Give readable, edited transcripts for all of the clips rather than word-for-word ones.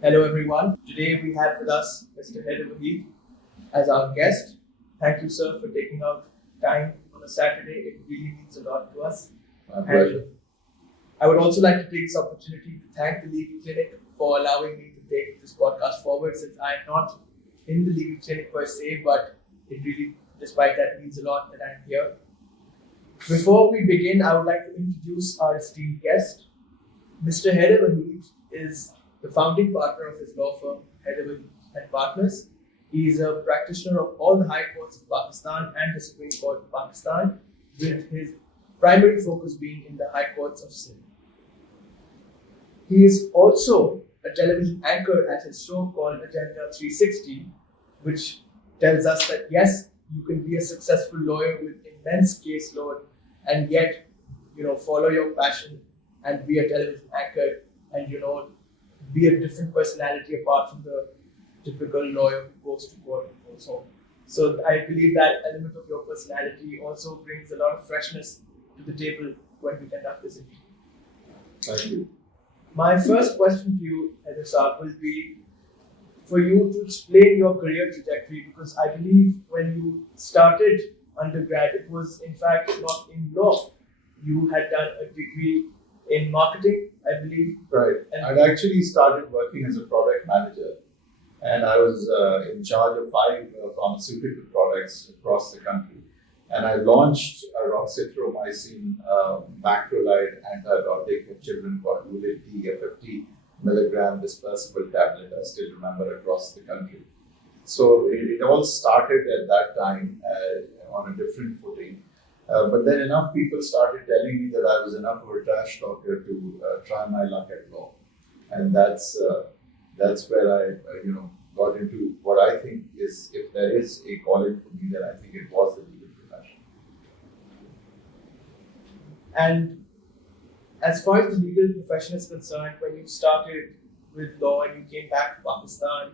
Hello everyone. Today we have with us Mr. Haider Waheed as our guest. Thank you, sir, for taking out time on a Saturday. It really means a lot to us. My pleasure. I would also like to take this opportunity to thank the Legal Clinic for allowing me to take this podcast forward, since I'm not in the Legal Clinic per se, but it really, despite that, means a lot that I'm here. Before we begin, I would like to introduce our esteemed guest. Mr. Haider Waheed is the founding partner of his law firm, Haider Waheed Partners. He is a practitioner of all the High Courts of Pakistan and the Supreme Court of Pakistan, with his primary focus being in the High Courts of Sindh. He is also a television anchor at his show called Agenda 360, which tells us that yes, you can be a successful lawyer with immense caseload and yet, follow your passion and be a television anchor and, be a different personality apart from the typical lawyer who goes to court and goes home. So I believe that element of your personality also brings a lot of freshness to the table when we conduct this interview. Thank you. My first question to you, Haider Saab, will be for you to explain your career trajectory, because I believe when you started undergrad, it was in fact not in law. You had done a degree in marketing, I believe. Right. I'd actually started working as a product manager, and I was in charge of 5 pharmaceutical products across the country. And I launched a roxithromycin macrolide antibiotic for children called Ulid D, a 50 milligram dispersible tablet, I still remember, across the country. So it all started at that time on a different footing. But then enough people started telling me that I was enough of a trash talker to try my luck at law. And that's where I got into what I think is, if there is a calling for me, then I think it was the legal profession. And as far as the legal profession is concerned, when you started with law and you came back to Pakistan,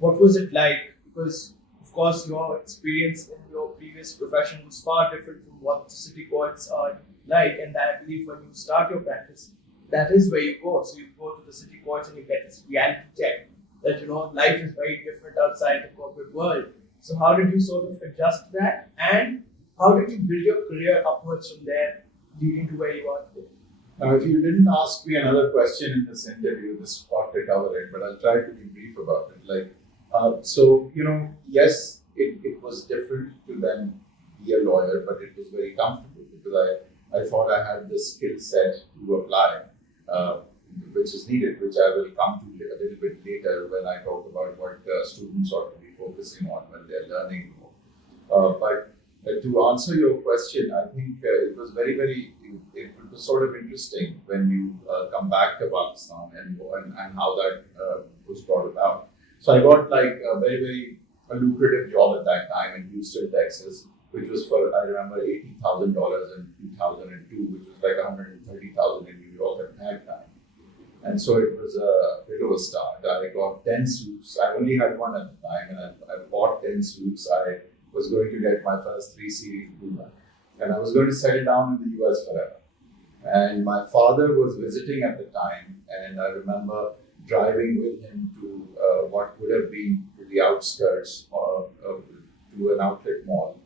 what was it like? Because, of course, your experience in your previous profession was far different from what the city courts are like. And I believe when you start your practice, that is where you go. So you go to the city courts and you get this reality check that, life is very different outside the corporate world. So how did you sort of adjust to that? And how did you build your career upwards from there, leading to where you are today? Now, if you didn't ask me another question in this interview, this ought to cover it, but I'll try to be brief about it. Yes, it was different to then be a lawyer, but it was very comfortable because I thought I had the skill set to apply, which is needed, which I will come to a little bit later when I talk about what students ought to be focusing on when they're learning more. But to answer your question, I think it was it was sort of interesting when you come back to Pakistan and how that was brought about. So I got like a very lucrative job at that time in Houston, Texas, which was for, I remember, $80,000 in 2002, which was like $130,000 in New York at that time. And so it was a bit of a start. I got 10 suits. I only had one at the time, and I bought 10 suits. I was going to get my first 3 series Humara, and I was going to settle down in the US forever. And my father was visiting at the time, and I remember driving with him to what would have been to the outskirts to an outlet mall.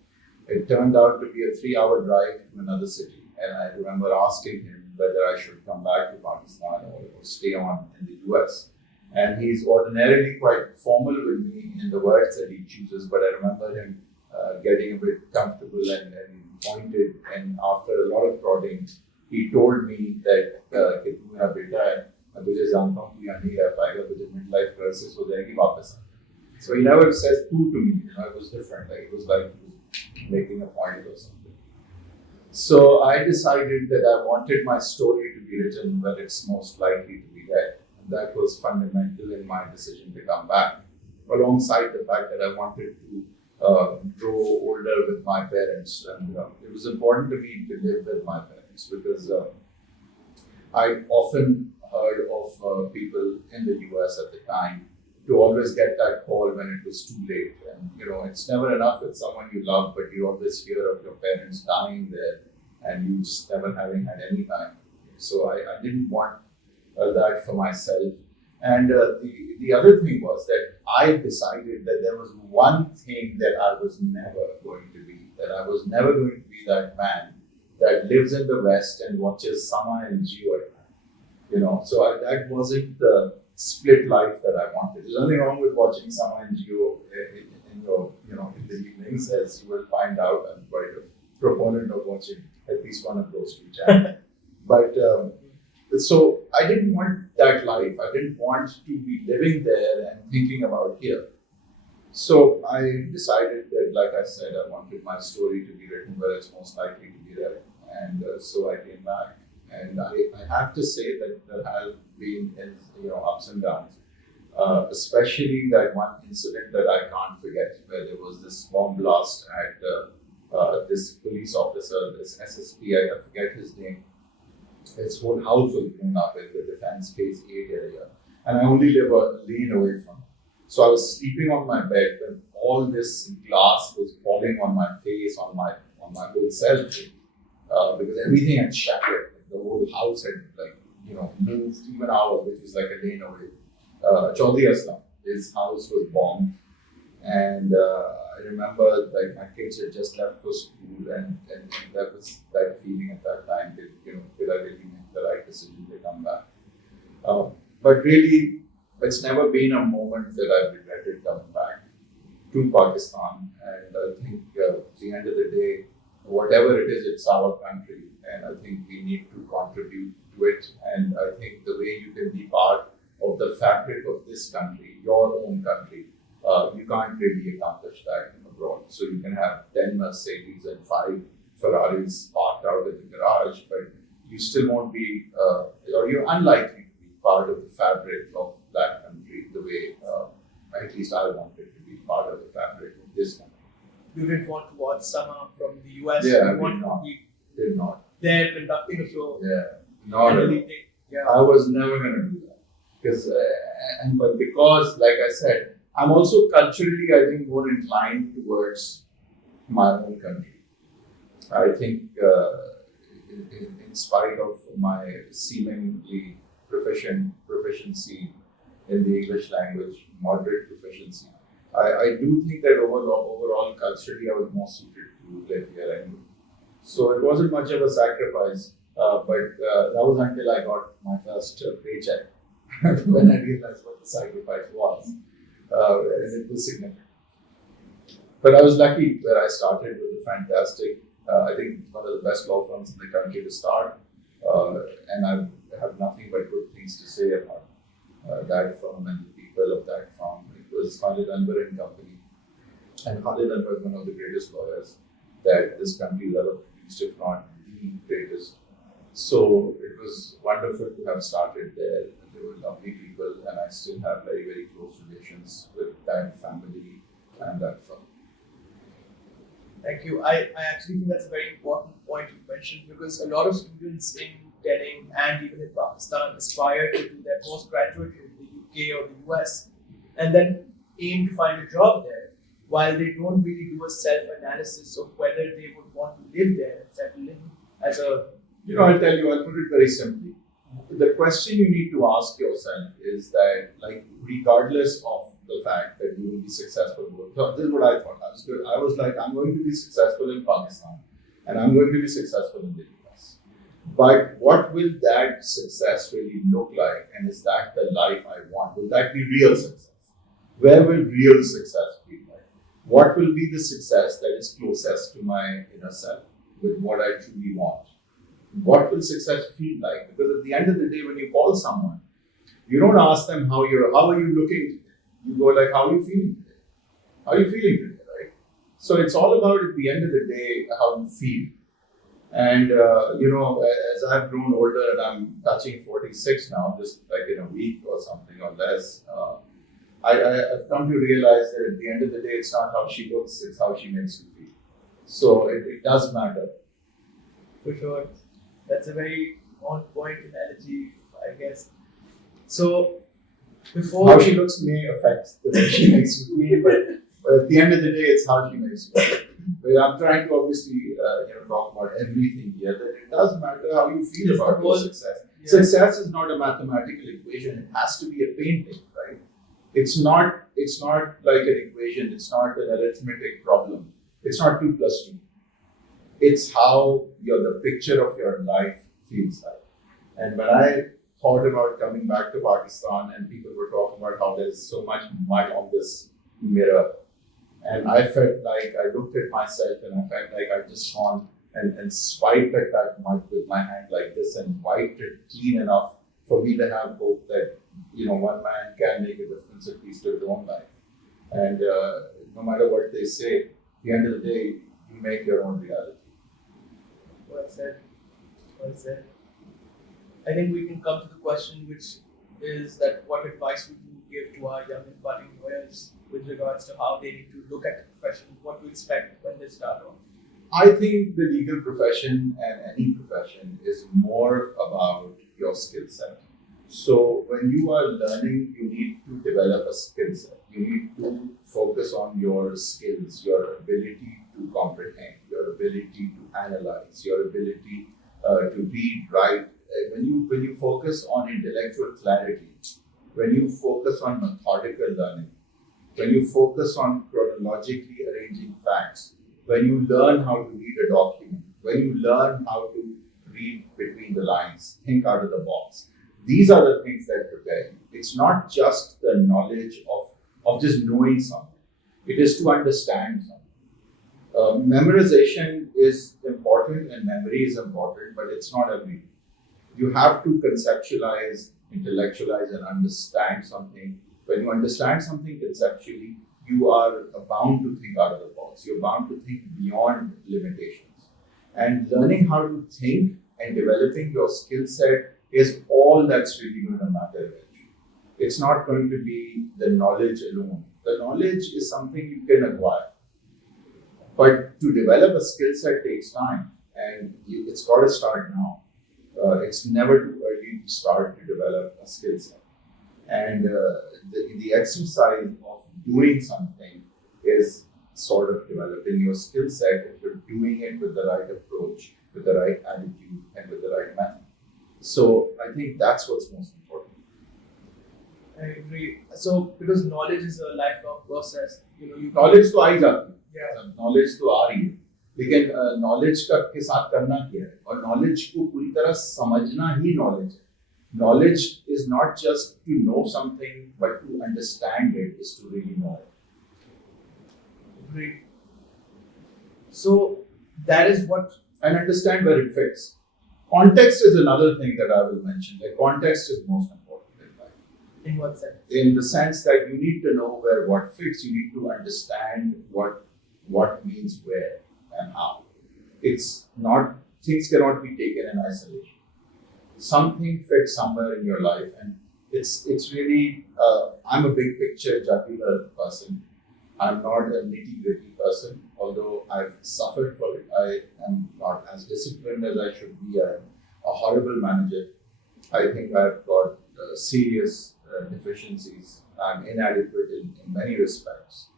It turned out to be a 3-hour drive to another city, and I remember asking him whether I should come back to Pakistan or stay on in the US. And he's ordinarily quite formal with me in the words that he chooses, but I remember him getting a bit comfortable and pointed, and after a lot of prodding, he told me that midlife crisis हो जाएगी वापस. So he never says poo to me. It was different. It was like he was making a point or something. So I decided that I wanted my story to be written where it's most likely to be read. And that was fundamental in my decision to come back, alongside the fact that I wanted to grow older with my parents. And it was important to me to live with my parents because I often heard of people in the US at the time to always get that call when it was too late. And it's never enough with someone you love, but you always hear of your parents dying there and you just never having had any time. So I didn't want that for myself. And the other thing was that I decided that there was one thing that I was never going to be, that I was never going to be that man that lives in the West and watches Sama and Geo at night. So that wasn't the split life that I wanted. There's nothing wrong with watching Sama and Geo in your, in the evenings, as you will find out. I'm quite a proponent of watching at least one of those two channels. But so I didn't want that life. I didn't want to be living there and thinking about here. So I decided that, like I said, I wanted my story to be written where it's most likely to be read. And so I came back. And I have to say that there have been ups and downs, especially that one incident that I can't forget, where there was this bomb blast at this police officer, this SSP, I forget his name. His whole house was blown up in the defense phase 8 area, and I only live a lane away from it. So I was sleeping on my bed when all this glass was falling on my face, on my whole self, because everything had shattered. The whole house had moved even ours, which was like a lane away. Chaudhry Aslam, his house was bombed, and I remember my kids had just left for school, and that was that feeling at that time that did I really make the right decision to come back? But really, it's never been a moment that I regretted coming back to Pakistan, and I think at the end of the day, whatever it is, it's our country, and I think we need to contribute to it. And I think the way you can be part of the fabric of this country, your own country, you can't really accomplish that abroad. So you can have 10 Mercedes and 5 Ferraris parked out in the garage, but you still won't be, or you're unlikely to be part of the fabric of that country the way, at least I wanted to be part of the fabric of this country. You didn't want to watch someone from the US. Yeah, you wanted to be did not. there conducting a show. Yeah, not at all. Yeah. I was never going to do that. But because, like I said, I'm also culturally, I think, more inclined towards my own country. I think, in spite of my seemingly proficiency in the English language, moderate proficiency, I do think that overall culturally, I was more suited to live here anyway. So it wasn't much of a sacrifice, but that was until I got my first paycheck when I realized what the sacrifice was, and it was significant. But I was lucky where I started with a fantastic, I think one of the best law firms in the country to start, and I have nothing but good things to say about that firm and the people of that firm. It was Khalid Anwar and Company, and Khalid Anwar is one of the greatest lawyers that this country has ever produced, if not the greatest. So it was wonderful to have started there. They were lovely people, and I still have very, very close relations with that family and that firm. Thank you. I actually think that's a very important point you mentioned, because a lot of students in Delhi and even in Pakistan aspire to do their postgraduate in the UK or the US and then aim to find a job there, while they don't really do a self-analysis of whether they would want to live there and settle in as a... I'll tell you, I'll put it very simply. The question you need to ask yourself is that, regardless of the fact that you will be successful, so this is what I thought. I was like, I'm going to be successful in Pakistan, and I'm going to be successful in the US. But what will that success really look like? And is that the life I want? Will that be real success? Where will real success be like? What will be the success that is closest to my inner self, with what I truly want? What will success feel like? Because at the end of the day, when you call someone, you don't ask them how are you looking today? You go like, how are you feeling today? How are you feeling today, right? So it's all about, at the end of the day, how you feel. And, as I've grown older and I'm touching 46 now, just like in a week or something or less, I've come to realize that at the end of the day, it's not how she looks, it's how she makes you feel. So it does matter. For sure. That's a very on-point analogy, I guess. So, before... How she looks may affect the way she makes you feel, but at the end of the day, it's how she makes you feel. But I'm trying to obviously talk about everything here, that it does matter how you feel about your success. Success is not a mathematical equation. It has to be a painting, right? It's not like an equation. It's not an arithmetic problem. It's not 2 plus 2. It's how the picture of your life feels like. And when I thought about coming back to Pakistan and people were talking about how there's so much mud on this mirror, and I felt like I looked at myself and I felt like I'd just gone and swiped at that mud with my hand like this and wiped it clean enough for me to have hope that one man can make a difference at least to his own life. And no matter what they say, at the end of the day, you make your own reality. Well said. Well said. I think we can come to the question, which is that what advice would you give to our young and budding lawyers with regards to how they need to look at the profession, what to expect when they start off? I think the legal profession and any profession is more about your skill set. So when you are learning, you need to develop a skill set. You need to focus on your skills, your ability to comprehend, your ability to analyze, your ability to read, write. When you focus on intellectual clarity, when you focus on methodical learning, when you focus on chronologically arranging facts, when you learn how to read a document, when you learn how to read between the lines, think out of the box, these are the things that prepare you. It's not just the knowledge of just knowing something. It is to understand something. Memorization is important and memory is important, but it's not everything. You have to conceptualize, intellectualize, and understand something. When you understand something conceptually, you are bound to think out of the box. You're bound to think beyond limitations. And learning how to think and developing your skill set is all that's really going to matter eventually. It's not going to be the knowledge alone. The knowledge is something you can acquire. But to develop a skill set takes time, and it's got to start now. It's never too early to start to develop a skill set. And the exercise of doing something is sort of developing your skill set if you're doing it with the right approach, with the right attitude, and with the right method. So I think that's what's most important. I agree. So because knowledge is a lifelong process, knowledge तो आ ही जाती है. Yeah. Knowledge तो आ रही है. लेकिन knowledge का के साथ करना क्या है? और knowledge को पूरी तरह समझना ही knowledge है. Knowledge is not just to know something, but to understand it is to really know it. Great. So that is what. And understand where it fits. Context is another thing that I will mention. Like context is most important in life. In what sense? In the sense that you need to know where what fits. You need to understand what means where and how. It's not, things cannot be taken in isolation. Something fits somewhere in your life, and it's really. I'm a big picture jugular person. I'm not a nitty-gritty person, although I've suffered for it. I am not as disciplined as I should be. I'm a horrible manager. I think I've got serious deficiencies. I'm inadequate in many respects.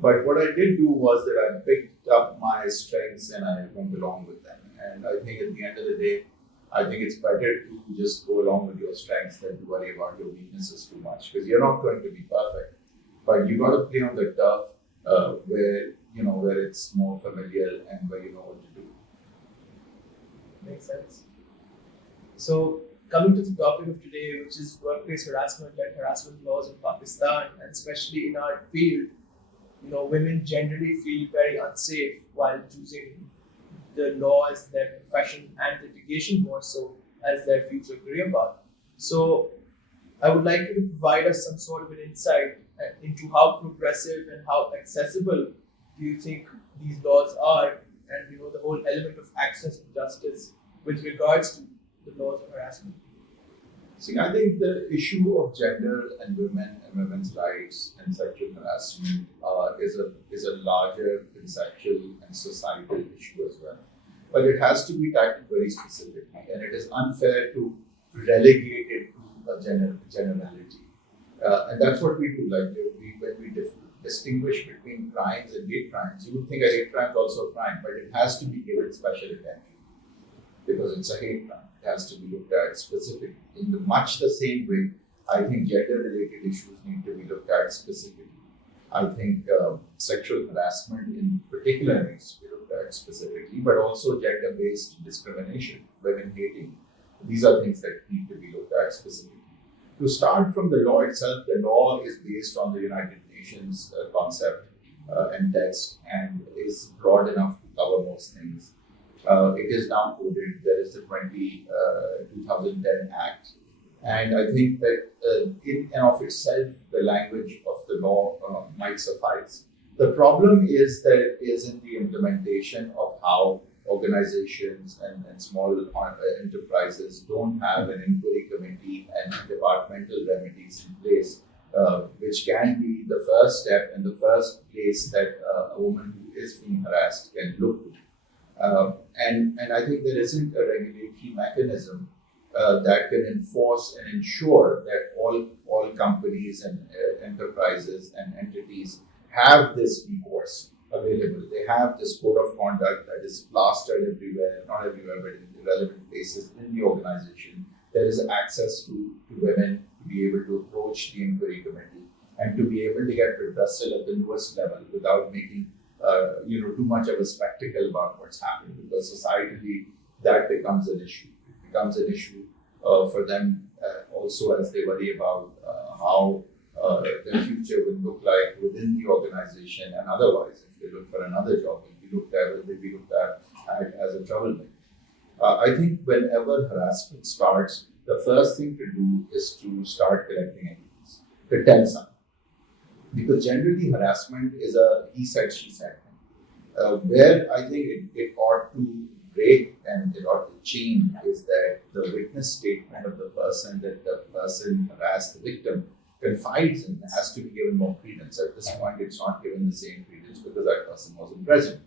But what I did do was that I picked up my strengths and I went along with them. And I think at the end of the day, I think it's better to just go along with your strengths than to worry about your weaknesses too much, because you're not going to be perfect. But you got to play on the turf where it's more familiar and where you know what to do. Makes sense. So coming to the topic of today, which is workplace harassment and harassment laws in Pakistan, and especially in our field, women generally feel very unsafe while choosing the law as their profession and litigation more so as their future career path. So I would like you to provide us some sort of an insight into how progressive and how accessible do you think these laws are, and the whole element of access to justice with regards to the laws of harassment. See, I think the issue of gender and women and women's rights and sexual harassment is a larger conceptual and societal issue as well. But it has to be tackled very specifically, and it is unfair to relegate it to a generality. And that's what we do. Like when we distinguish between crimes and hate crimes, you would think a hate crime is also a crime, but it has to be given special attention. because it's a hate crime. It has to be looked at specifically. In much the same way, I think gender-related issues need to be looked at specifically. I think sexual harassment in particular needs to be looked at specifically, but also gender-based discrimination, women hating. These are things that need to be looked at specifically. To start from the law itself, the law is based on the United Nations concept and text and is broad enough to cover most things. It is now coded. There is the 2010 Act. And I think that in and of itself, the language of the law might suffice. The problem is that it is in the implementation of how organizations and small enterprises don't have an inquiry committee and departmental remedies in place, which can be the first step and the first place that a woman who is being harassed can look to. And I think there isn't a regulatory mechanism that can enforce and ensure that all companies and enterprises and entities have this recourse available. They have this code of conduct that is plastered everywhere, not everywhere, but in relevant places in the organization. There is access to women to be able to approach the inquiry committee and to be able to get redressal at the lowest level without making too much of a spectacle about what's happening, because societally that becomes an issue. It becomes an issue for them also as they worry about how their future will look like within the organization and otherwise. If they look for another job, will they be looked at as a troublemaker? I think whenever harassment starts, the first thing to do is to start collecting evidence, to tell something. Because generally harassment is a he said, she said thing. Where I think it ought to break and it ought to change is that the witness statement of the person that the person harassed the victim confides in has to be given more credence. At this point, it's not given the same credence because that person wasn't present.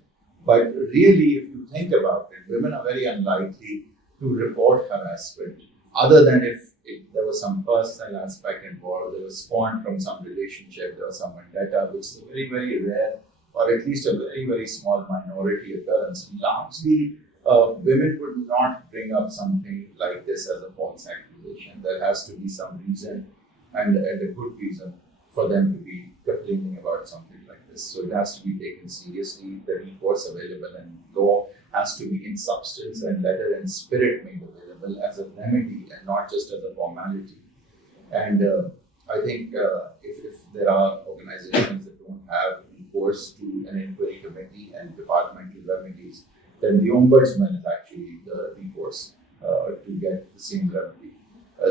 But really, if you think about it, women are very unlikely to report harassment other than if there was some personal aspect involved, there was spawned from some relationship, there was some vendetta, which is a very, very rare or at least a very, very small minority occurrence. Largely, women would not bring up something like this as a false accusation. There has to be some reason and a good reason for them to be complaining about something like this. So it has to be taken seriously. The recourse available in law has to be in substance and letter and spirit made available as a remedy and not just as a formality. And I think if there are organizations that don't have recourse to an inquiry committee and departmental remedies, then the ombudsman is actually the recourse to get the same remedy.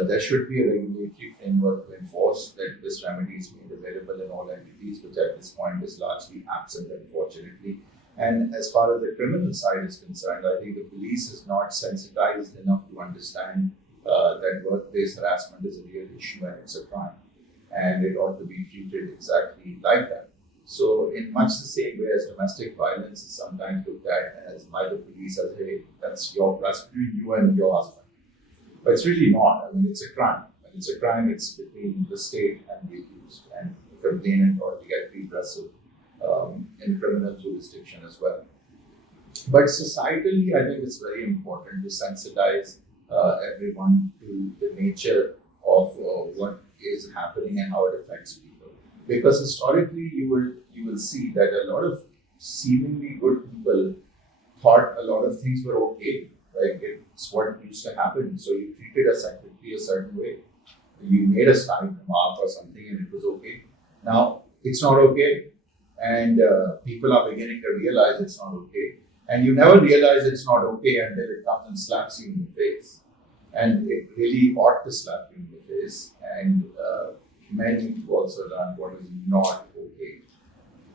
There should be a regulatory framework to enforce that this remedy is made available in all entities, which at this point is largely absent, unfortunately. And as far as the criminal side is concerned, I think the police is not sensitized enough to understand that workplace harassment is a real issue and it's a crime. And it ought to be treated exactly like that. So in much the same way as domestic violence is sometimes looked at as by the police as, hey, that's between you and your husband. But it's really not. I mean, it's a crime. When it's a crime, it's between the state and the accused, and the complainant ought to get redressal in criminal jurisdiction as well. But societally, I think it's very important to sensitize everyone to the nature of what is happening and how it affects people. Because historically, you will see that a lot of seemingly good people thought a lot of things were okay. Like it's what used to happen. So you treated a secretary a certain way. You made a snide remark or something and it was okay. Now it's not okay. And people are beginning to realize it's not okay. And you never realize it's not okay until it comes and slaps you in the face. And it really ought to slap you in the face. And men need to also learn what is not okay.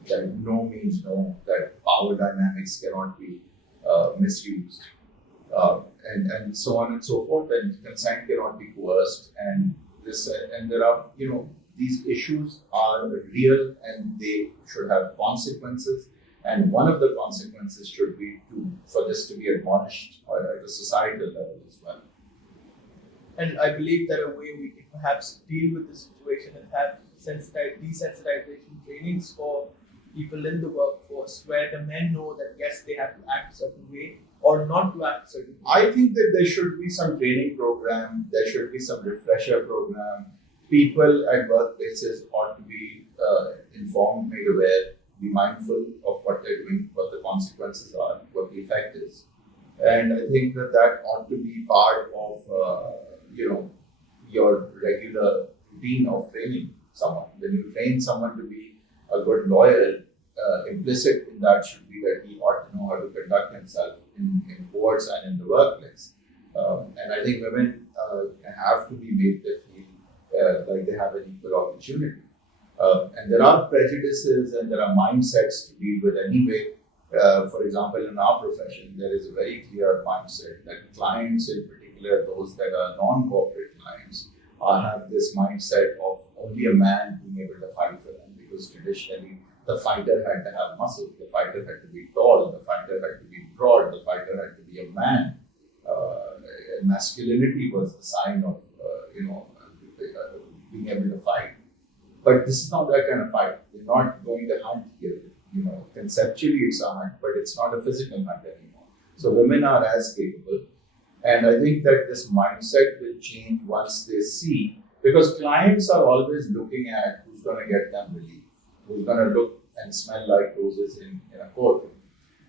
That no means no. That power dynamics cannot be misused. And so on and so forth, and consent cannot be coerced, and there are, these issues are real and they should have consequences, and one of the consequences should be for this to be admonished at a societal level as well. And I believe that a way we can perhaps deal with the situation and have desensitization trainings for people in the workforce, where the men know that yes, they have to act a certain way, or not to act certain? I think that there should be some training program, there should be some refresher program. People at workplaces ought to be informed, made aware, be mindful of what they're doing, what the consequences are, what the effect is. And I think that ought to be part of, your regular routine of training someone. When you train someone to be a good lawyer, implicit in that should be that he ought to know how to conduct himself in courts and in the workplace. And I think women have to be made to feel like they have an equal opportunity. And there are prejudices and there are mindsets to deal with anyway. For example, in our profession, there is a very clear mindset that clients, in particular those that are non-corporate clients, have this mindset of only a man being able to fight for them, because traditionally the fighter had to have muscles, the fighter had to be tall, the fighter had to be broad, the fighter had to be a man. Masculinity was the sign of being able to fight. But this is not that kind of fight. We're not going to hunt here. Conceptually it's a hunt, but it's not a physical hunt anymore. So women are as capable. And I think that this mindset will change once they see, because clients are always looking at who's going to get them relief, who's going to look and smell like roses in a courtroom.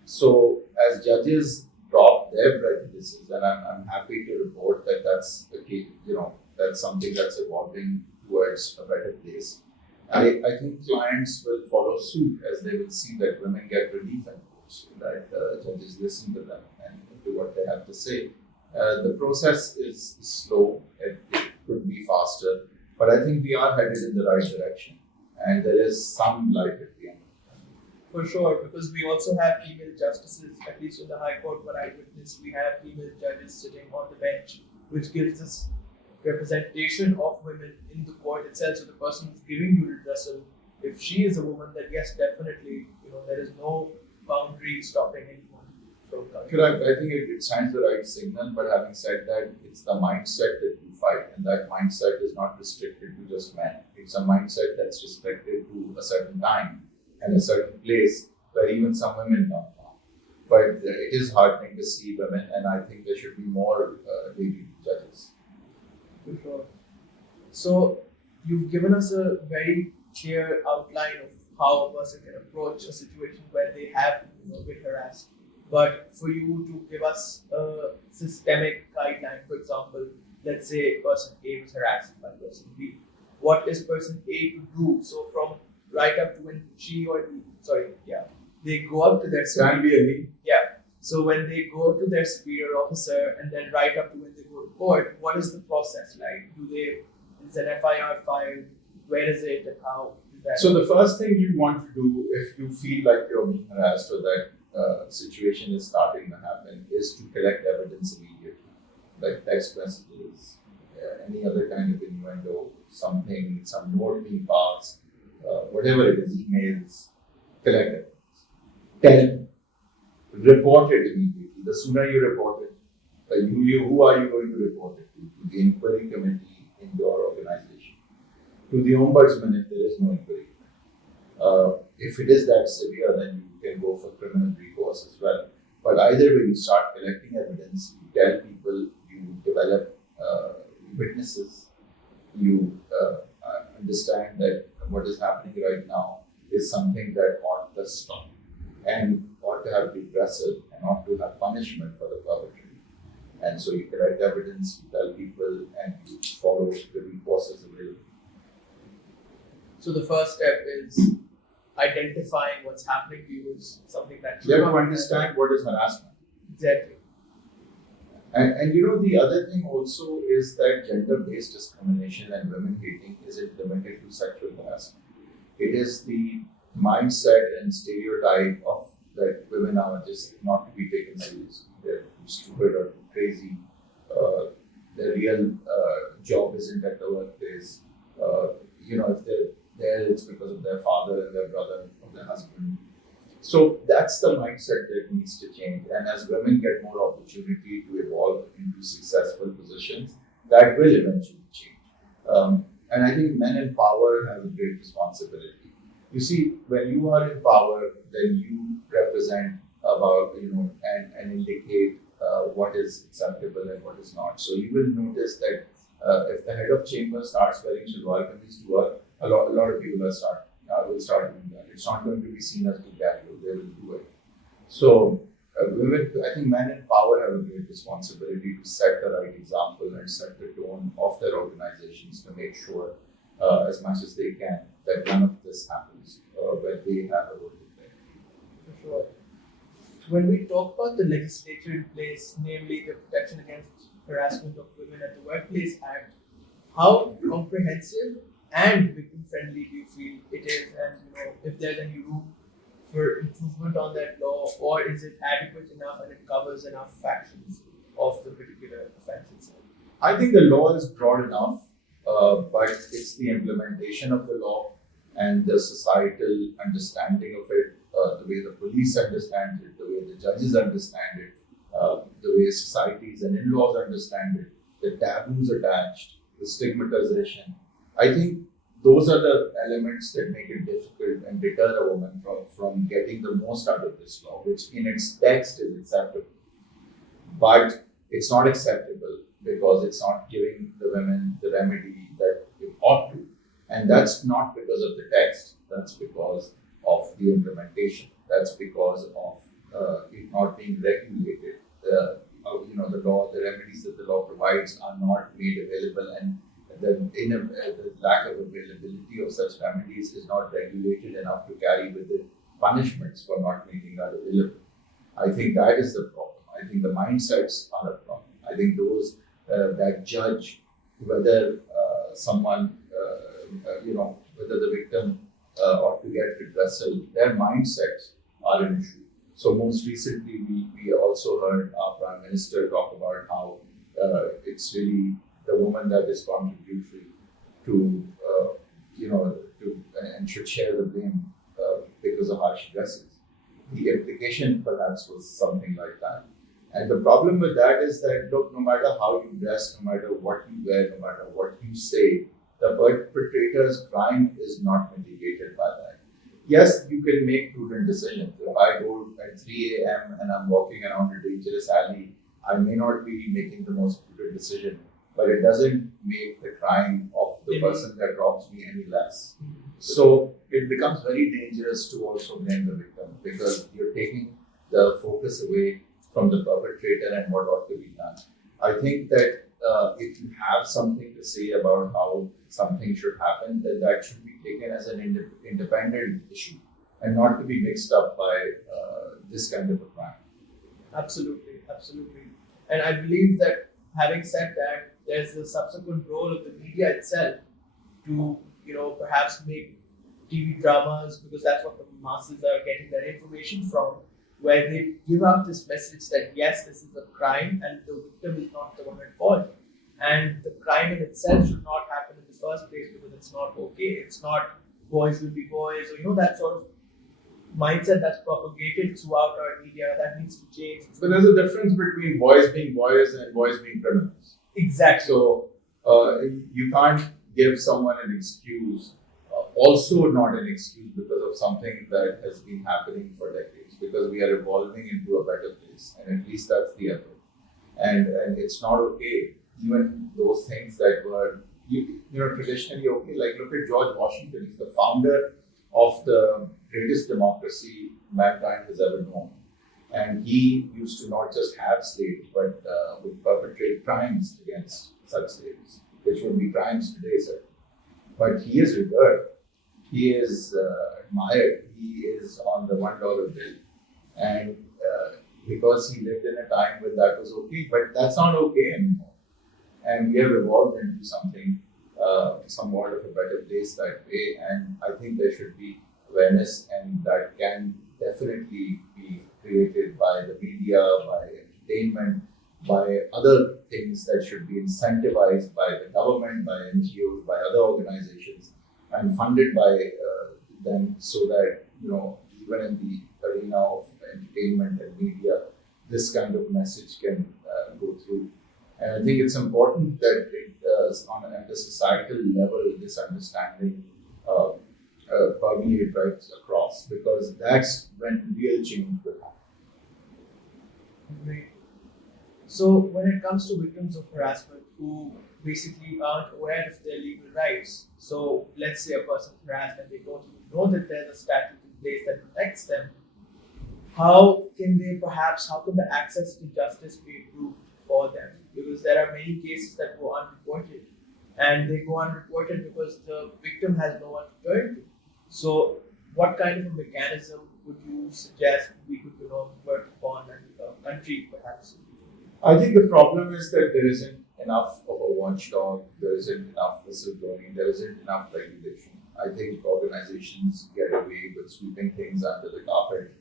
So as judges drop their prejudices, and I'm happy to report that that's the case, that's something that's evolving towards a better place. I think clients will follow suit as they will see that women get relief in courts, that judges listen to them and do what they have to say. The process is slow, it could be faster, but I think we are headed in the right direction and there is some light at the end. For sure, because we also have female justices, at least in the High Court where I witnessed, we have female judges sitting on the bench, which gives us representation of women in the court itself. So the person who's giving you redressal, if she is a woman, then yes, definitely, there is no boundary stopping anyone from coming. Correct. I think it sends the right signal, but having said that, it's the mindset that you fight, and that mindset is not restricted to just men. It's a mindset that's restricted to a certain time and a certain place where even some women come from. But it is heartening to see women, and I think there should be more lady judges. For sure. So you've given us a very clear outline of how a person can approach a situation where they have been harassed. But for you to give us a systemic guideline, for example, let's say person A was harassed by person B. What is person A to do? So from right up to when they go up to their superior. So when they go to their superior officer and then right up to when they go to court, what is the process like? Is an FIR filed? Where is it and how is that? So the first thing you want to do if you feel like you're being harassed or that situation is starting to happen is to collect evidence immediately, like text messages, any other kind of innuendo, something, some note being passed, whatever it is, emails, collect evidence. Report it immediately. The sooner you report it, who are you going to report it to? To the inquiry committee in your organization, to the ombudsman if there is no inquiry. If it is that severe, then you can go for criminal recourse as well. But either way, you start collecting evidence, you tell people, you develop witnesses, you understand that what is happening right now is something that ought to stop and ought to have redressal and ought to have punishment for the perpetrator. And so you collect evidence, you tell people, and you follow the recourses available. So the first step is identifying what's happening to you is something that you have to understand what is harassment. Exactly. And the other thing also is that gender-based discrimination and women hating isn't limited to sexual harassment. It is the mindset and stereotype of that women are just not to be taken seriously. They're too stupid or too crazy. Their real job isn't at the workplace. If they're there, it's because of their father and their brother or their husband. So that's the mindset that needs to change. And as women get more opportunity to evolve into successful positions, that will eventually change. And I think men in power have a great responsibility. You see, when you are in power, then you represent about, and indicate what is acceptable and what is not. So you will notice that if the head of chamber starts wearing shalwar kameez to work, a lot of people will start doing that. It's not going to be seen as vulgarity. They will do it. So women, I think men in power have a great responsibility to set the right example and set the tone of their organizations to make sure, as much as they can, that none of this happens when they have a role to play. For sure. When we talk about the legislature in place, namely the Protection Against Harassment of Women at the Workplace Act, how comprehensive and victim friendly do you feel it is, and if there's any room for improvement on that law, or is it adequate enough and it covers enough factions of the particular offence itself? I think the law is broad enough, but it's the implementation of the law and the societal understanding of it, the way the police understand it, the way the judges understand it, the way societies and in-laws understand it, the taboos attached, the stigmatization. I think those are the elements that make it difficult and deter a woman from getting the most out of this law, which in its text is acceptable. But it's not acceptable because it's not giving the women the remedy that it ought to. And that's not because of the text, that's because of the implementation. That's because of it not being regulated. The law, the remedies that the law provides are not made available, and the lack of availability of such remedies is not regulated enough to carry with it punishments for not making that available. I think that is the problem. I think the mindsets are a problem. I think those that judge whether someone, whether the victim ought to get redressal, their mindsets are an issue. So most recently, we also heard our Prime Minister talk about how it's really the woman that is contributory to, and should share the blame because of how she dresses. The implication perhaps was something like that. And the problem with that is that, look, no matter how you dress, no matter what you wear, no matter what you say, the perpetrator's crime is not mitigated by that. Yes, you can make prudent decisions. If I go at 3 a.m. and I'm walking around a dangerous alley, I may not be making the most prudent decision, but it doesn't make the crime of the person that robs me any less. So it becomes very dangerous to also blame the victim, because you're taking the focus away from the perpetrator and what ought to be done. I think that if you have something to say about how something should happen, then that should be taken as an independent issue and not to be mixed up by this kind of a crime. Absolutely, absolutely. And I believe that, having said that, there's the subsequent role of the media itself to, perhaps make TV dramas, because that's what the masses are getting their information from, where they give out this message that yes, this is a crime and the victim is not the one at fault. And the crime in itself should not happen in the first place because it's not okay. It's not boys will be boys, or that sort of mindset that's propagated throughout our media. That needs to change. But there's a difference between boys being boys and boys being criminals. Exactly. So you can't give someone an excuse, also not an excuse because of something that has been happening for decades, because we are evolving into a better place, and at least that's the effort. And it's not okay. Even those things that were traditionally okay, like look at George Washington. He's the founder of the greatest democracy mankind has ever known, and he used to not just have slaves, but would perpetrate crimes against such slaves, which would be crimes today, sir. But he is revered, he is admired, he is on the $1 bill, and because he lived in a time when that was okay, but that's not okay anymore. And we have evolved into something, somewhat of a better place that way. And I think there should be awareness, and that can definitely be created by the media, by entertainment, by other things that should be incentivized by the government, by NGOs, by other organizations, and funded by them, so that, even in the arena of entertainment and media, this kind of message can go through. And I think it's important that it does, at a societal level, this understanding permeate right across, because that's when real change will happen. Great. So when it comes to victims of harassment who basically aren't aware of their legal rights, so let's say a person is harassed and they don't even know that there's a statute in place that protects them, how can the access to justice be improved for them? Because there are many cases that go unreported, and they go unreported because the victim has no one to turn to. So what kind of a mechanism would you suggest we could, work upon and country perhaps? I think the problem is that there isn't enough of a watchdog, there isn't enough whistleblowing, there isn't enough regulation. I think organizations get away with sweeping things under the carpet,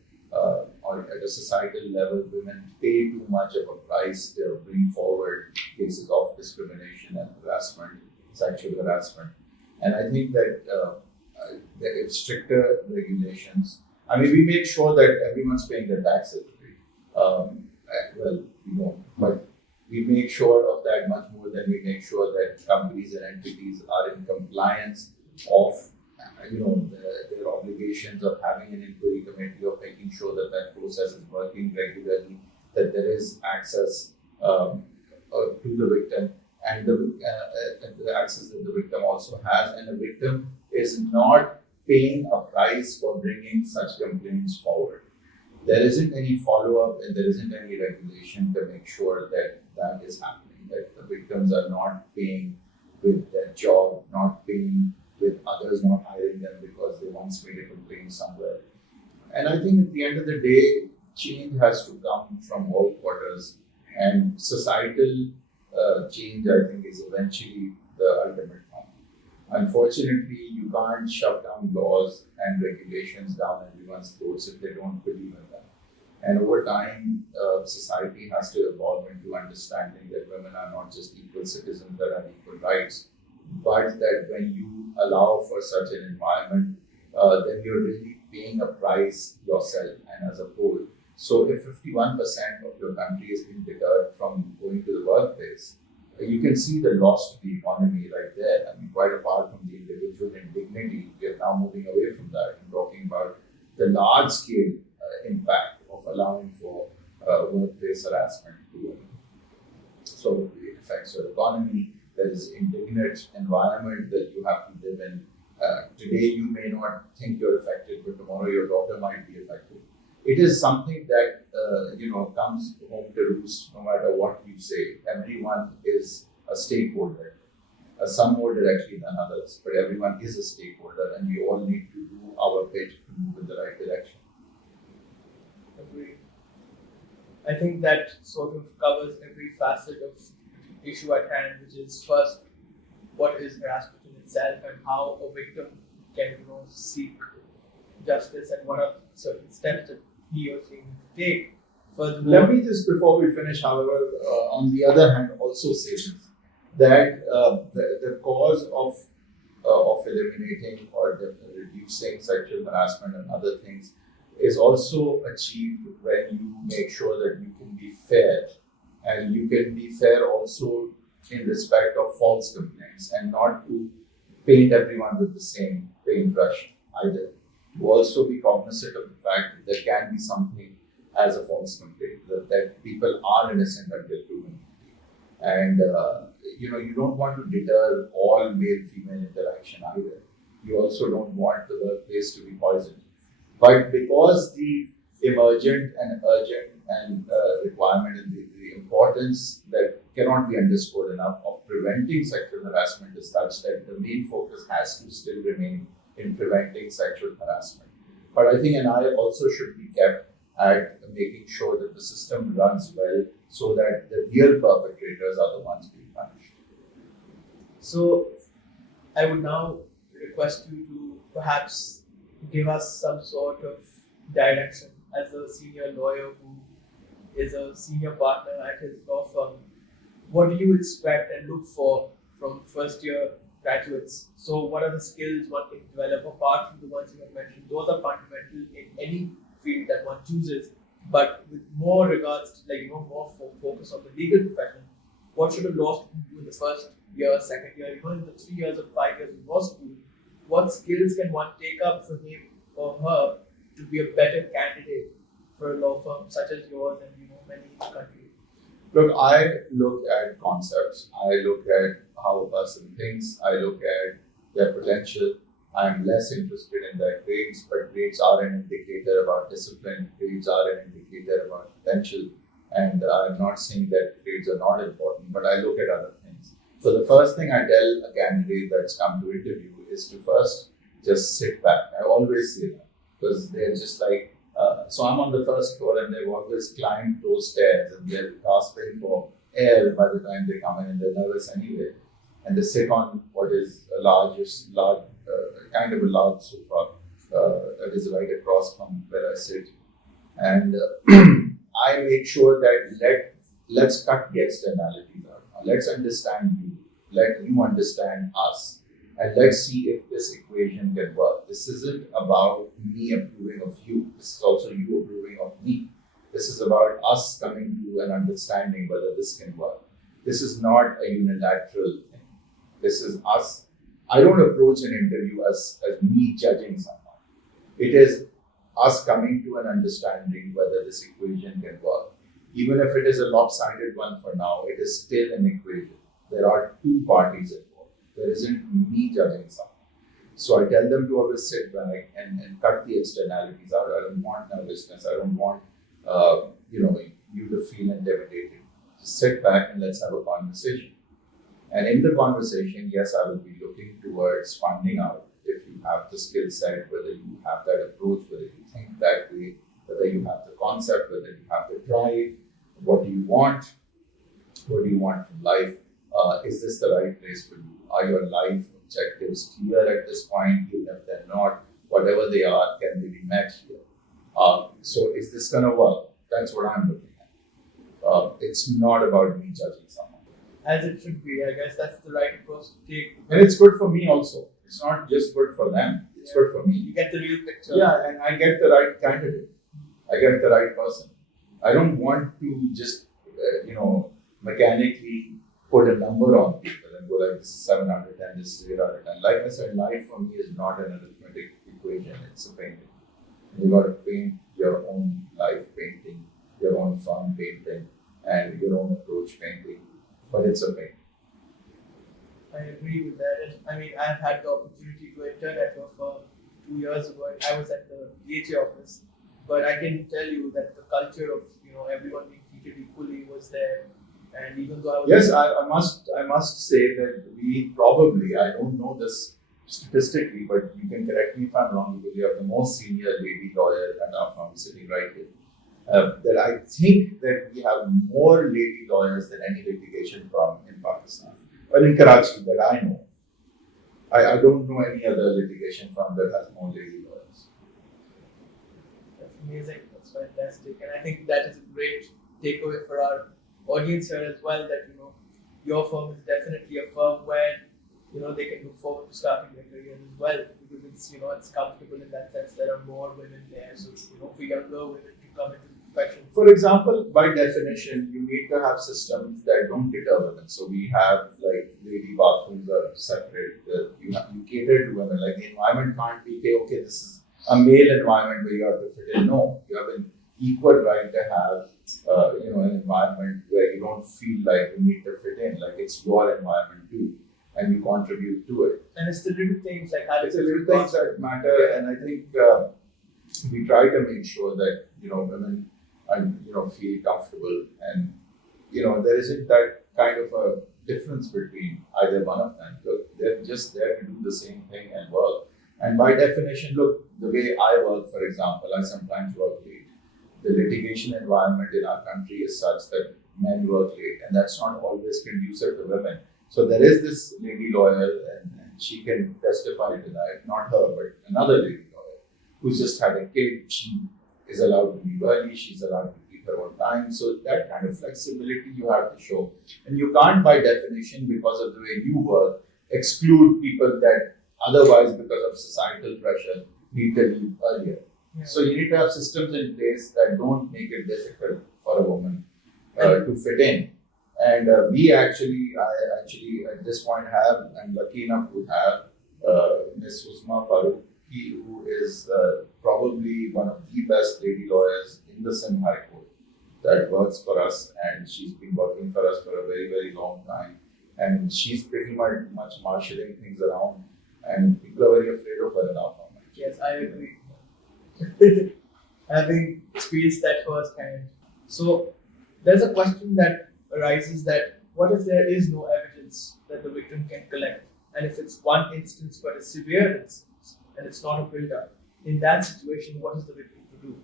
or at a societal level, women pay too much of a price to bring forward cases of discrimination and harassment, sexual harassment. And I think that there is stricter regulations. I mean, we make sure that everyone's paying their taxes. But we make sure of that much more than we make sure that companies and entities are in compliance of their obligations of having an inquiry committee, of making sure that that process is working regularly, that there is access to the victim, and the access that the victim also has, and the victim is not paying a price for bringing such complaints forward. There isn't any follow-up and there isn't any regulation to make sure that that is happening, that the victims are not paying with their job, not paying with others not hiring them because they once made a complaint somewhere. And I think at the end of the day, change has to come from all quarters, and societal change, I think, is eventually the ultimate one. Unfortunately, you can't shove down laws and regulations down everyone's throats if they don't believe in them. And over time, society has to evolve into understanding that women are not just equal citizens that have equal rights, but that when you allow for such an environment, then you're really paying a price yourself and as a whole. So if 51% of your country is being deterred from going to the workplace, you can see the loss to the economy right there. I mean, quite apart from the individual indignity, we are now moving away from that and talking about the large scale impact of allowing for workplace harassment to women. So it affects your economy. There is indignant environment that you have to live in. Today you may not think you're affected, but tomorrow your daughter might be affected. It is something that comes home to roost no matter what you say. Everyone is a stakeholder, some more directly than others, but everyone is a stakeholder, and we all need to do our bit to move in the right direction. Agree. I think that sort of covers every facet of the issue at hand, which is first, what is harassment in itself, and how a victim can seek justice, and what are certain steps that he or she needs to take. Furthermore, let me just, before we finish, however, on the other hand, also say this, that the cause of eliminating or reducing sexual harassment and other things is also achieved when you make sure that you can be fair, and you can be fair also in respect of false complaints, and not to paint everyone with the same paintbrush either. To also be cognizant of the fact that there can be something as a false complaint, that people are innocent until proven guilty. And you don't want to deter all male-female interaction either. You also don't want the workplace to be poisoned. But because the emergent and urgent and requirement and the importance that cannot be underscored enough of preventing sexual harassment is such that the main focus has to still remain in preventing sexual harassment. But I think an eye also should be kept at making sure that the system runs well, so that the real perpetrators are the ones being punished. So I would now request you to perhaps give us some sort of direction as a senior lawyer who is a senior partner at his law firm. What do you expect and look for from first year graduates? So what are the skills one can develop apart from the ones you have mentioned? Those are fundamental in any field that one chooses, but with more regards to more focus on the legal profession. What should a law student do in the first year, second year, in the 3 years or 5 years of law school? What skills can one take up for him or her to be a better candidate for a law firm such as yours and many in the country? Look, I look at concepts. I look at how a person thinks. I look at their potential. I'm less interested in their grades, but grades are an indicator about discipline. Grades are an indicator about potential. And I'm not saying that grades are not important, but I look at other things. So the first thing I tell a candidate that's come to interview is to first just sit back. I always say that because they're just like, so I'm on the first floor and they've always climbed those stairs and they're gasping for air by the time they come in and they're nervous anyway. And they sit on what is a large, kind of a large sofa that is right across from where I sit. And I make sure that let's cut the externalities out. Let's understand you. Let you understand us. And let's see if this equation can work. This isn't about me approving of you. This is also you approving of me. This is about us coming to an understanding whether this can work. This is not a unilateral thing. This is us. I don't approach an interview as me judging someone. It is us coming to an understanding whether this equation can work. Even if it is a lopsided one for now, it is still an equation. There are two parties involved. There isn't me judging someone. So I tell them to always sit back and cut the externalities out. I don't want nervousness. I don't want you to feel intimidated. Just sit back and let's have a conversation. And in the conversation, yes, I will be looking towards finding out if you have the skill set, whether you have that approach, whether you think that way, whether you have the concept, whether you have the drive, what do you want? What do you want from life? Is this the right place for you? Are your life objectives clear at this point? Even if they're not, whatever they are, can they be met here? So is this going to work? That's what I'm looking at. It's not about me judging someone. As it should be, I guess that's the right approach to take. And it's good for me also. It's not just good for them. It's good for me. You get the real picture. Yeah, and I get the right candidate. I get the right person. I don't want to just, mechanically put a number on people and go like, this is 7 out of 10, this is 8 out of 10. Like I said, life for me is not an arithmetic equation, it's a painting. You got to paint your own life painting, your own firm painting, and your own approach painting. But it's a painting. I agree with that. And I mean, I've had the opportunity to intern at your firm 2 years ago. I was at the DHA office. But I can tell you that the culture of everyone being treated equally was there. And even though I was yes, I must say that we probably, I don't know this statistically, but you can correct me if I'm wrong, because you have the most senior lady lawyer at our firm sitting right here. That I think that we have more lady lawyers than any litigation firm in Pakistan. Well, in Karachi that I know. I don't know any other litigation firm that has more lady lawyers. That's amazing. That's fantastic. And I think that is a great takeaway for our audience here as well, that your firm is definitely a firm where they can look forward to starting their careers as well, because it's it's comfortable in that sense. There are more women there, so for younger women to come into the profession. For example, by definition, you need to have systems that don't deter women. So we have like lady bathrooms are separate. You cater to women. Like the environment can't be okay. This is a male environment where you have to fit in. No, you have an equal right to have an environment where you don't feel like you need to fit in. Like it's your environment too, and you contribute to it. And it's the little things like having it's the little things that matter. Yeah. And I think we try to make sure that women feel comfortable, and there isn't that kind of a difference between either one of them. Look, they're just there to do the same thing and work. And by definition, look, the way I work, for example, I sometimes work late. The litigation environment in our country is such that men work late, and that's not always conducive to women. So there is this lady lawyer, and she can testify to that, not her, but another lady lawyer who's just had a kid. She is allowed to leave early, she's allowed to keep her own time. So that kind of flexibility you have to show. And you can't, by definition, because of the way you work, exclude people that otherwise, because of societal pressure, need to leave earlier. Yeah. So you need to have systems in place that don't make it difficult for a woman to fit in. And I actually at this point I'm lucky enough to have Ms. Husma Farooq, who is probably one of the best lady lawyers in the Sindh High Court that works for us, and she's been working for us for a very, very long time. And she's pretty much marshalling things around, and people are very afraid of her now. Yes, I agree. Having experienced that firsthand. So there's a question that arises that what if there is no evidence that the victim can collect, and if it's one instance but a severe instance and it's not a build-up? In that situation, what is the victim to do?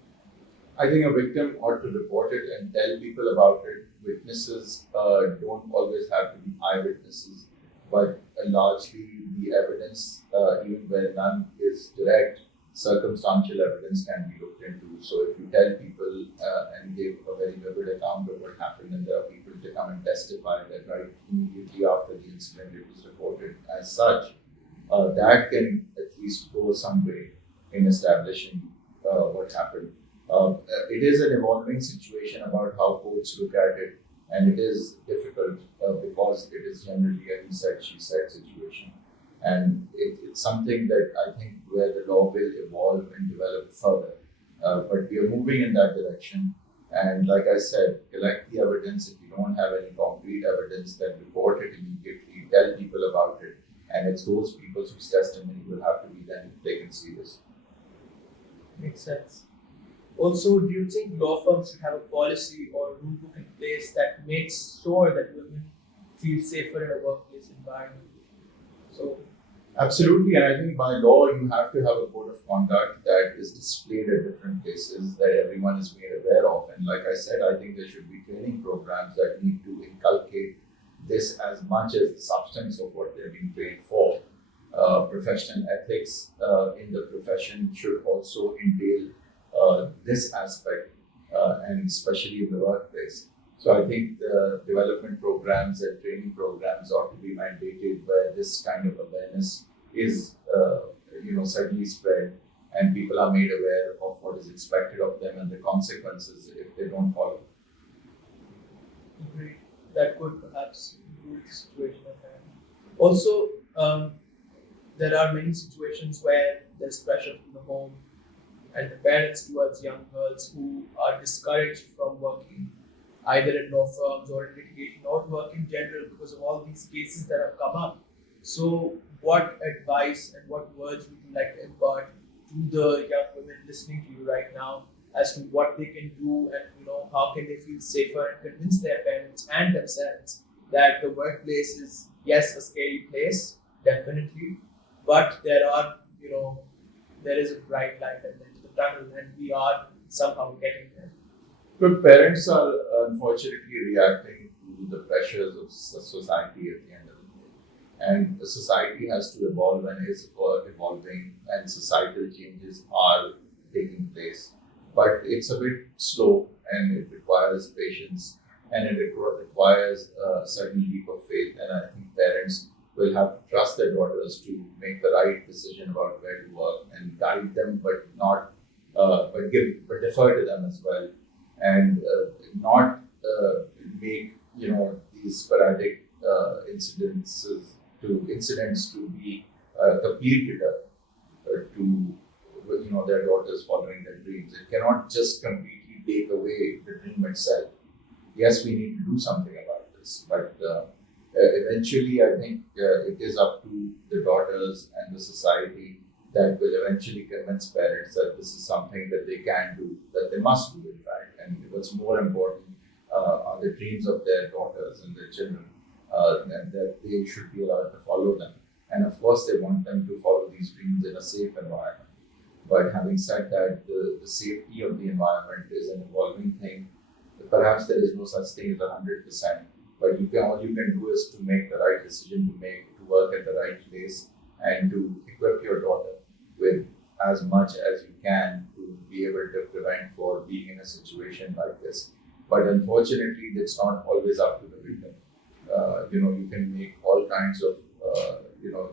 I think a victim ought to report it and tell people about it. Witnesses don't always have to be eyewitnesses, but largely the evidence, even where none is direct, circumstantial evidence can be looked into. So if you tell people and give a very vivid account of what happened, and there are people to come and testify that right immediately after the incident it was reported as such, that can at least go some way in establishing what happened. It is an evolving situation about how courts look at it, and it is difficult because it is generally a he said, she said situation. And it's something that I think where the law will evolve and develop further. But we are moving in that direction. And like I said, collect the evidence. If you don't have any concrete evidence, then report it immediately, tell people about it. And it's those people whose testimony will have to be then taken serious. Makes sense. Also, do you think law firms should have a policy or rule book in place that makes sure that women feel safer in a workplace environment? So, absolutely, and I think by law you have to have a code of conduct that is displayed at different places that everyone is made aware of. And like I said, I think there should be training programs that need to inculcate this as much as the substance of what they're being trained for. Professional ethics in the profession should also entail this aspect, and especially in the workplace. So I think the development programs and training programs ought to be mandated where this kind of awareness is, certainly spread, and people are made aware of what is expected of them and the consequences if they don't follow. Agreed. That could perhaps improve the situation at hand. Also, there are many situations where there's pressure from the home and the parents towards young girls who are discouraged from working either in law firms or in litigation or work in general because of all these cases that have come up. So, what advice and what words would you like to impart to the young women listening to you right now as to what they can do and how can they feel safer and convince their parents and themselves that the workplace is yes a scary place, definitely, but there are there is a bright light at the end of the tunnel and we are somehow getting there. Look, parents are unfortunately reacting to the pressures of society at the end of the day. And the society has to evolve and is evolving, and societal changes are taking place. But it's a bit slow, and it requires patience, and it requires a certain leap of faith. And I think parents will have to trust their daughters to make the right decision about where to work and guide them, but not, but defer to them as well, and not make these sporadic incidents to be complete deterrent to their daughters following their dreams. It cannot just completely take away the dream itself. Yes, we need to do something about this, but eventually I think it is up to the daughters and the society that will eventually convince parents that this is something that they can do, that they must do in fact. And what's more important are the dreams of their daughters and their children, and that they should be allowed to follow them. And of course they want them to follow these dreams in a safe environment. But having said that, the safety of the environment is an evolving thing. Perhaps there is no such thing as 100%, but all you can do is to make the right decision, to work at the right place, and to equip your daughter with as much as you can to be able to prevent for being in a situation like this. But unfortunately, it's not always up to the victim. You can make all kinds of,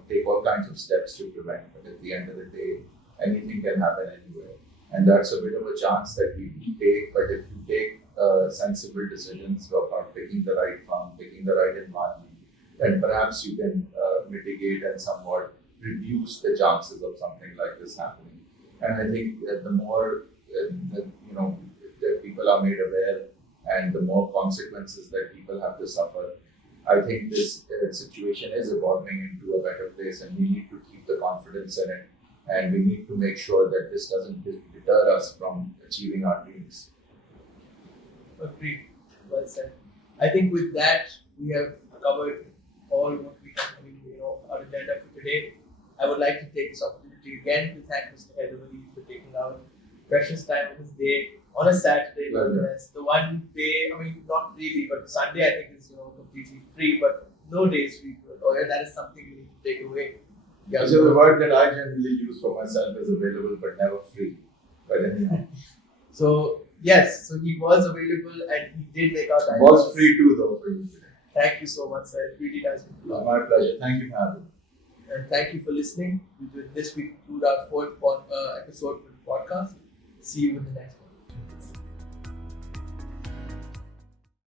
take all kinds of steps to prevent, but at the end of the day, anything can happen anywhere. And that's a bit of a chance that we take, but if you take sensible decisions about picking the right firm, picking the right environment, then perhaps you can mitigate and somewhat reduce the chances of something like this happening. And I think the more, people are made aware and the more consequences that people have to suffer, I think this situation is evolving into a better place, and we need to keep the confidence in it, and we need to make sure that this doesn't deter us from achieving our dreams. Agreed. Well said. I think with that, we have covered all what we can, our agenda for today. I would like to take this opportunity again to thank Mr. Haider Waheed for taking out precious time of his day on a Saturday. That's the one day, not really, but Sunday I think is completely free, but no days free for a lawyer. That is something we need to take away. Yeah, so the word that I generally use for myself is available but never free. But anyhow. So yes, so he was available and he did make our time. Was free too though for you today. Thank you so much, sir. It really does. My pleasure. Thank you for having me. And thank you for listening. This we conclude our fourth episode for the podcast. See you in the next one.